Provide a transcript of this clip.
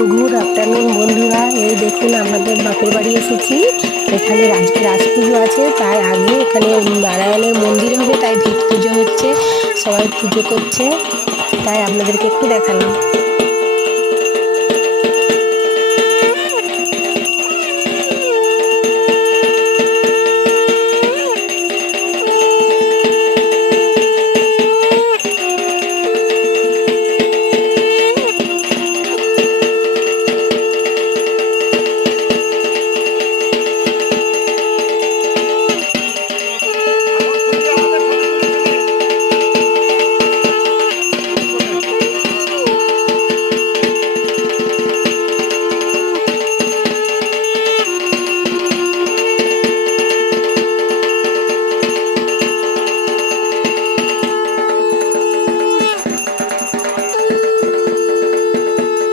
Good afternoon বন্ধুরা, এই দেখুন আমাদের বাপের বাড়ি এসেছি। এখানে আজকে রাজ পুজো আছে, তাই আগে এখানে নারায়ণের মন্দির হবে, তাই ভিত পুজো হচ্ছে, সবাই পুজো করছে, তাই আপনাদেরকে একটু দেখালাম।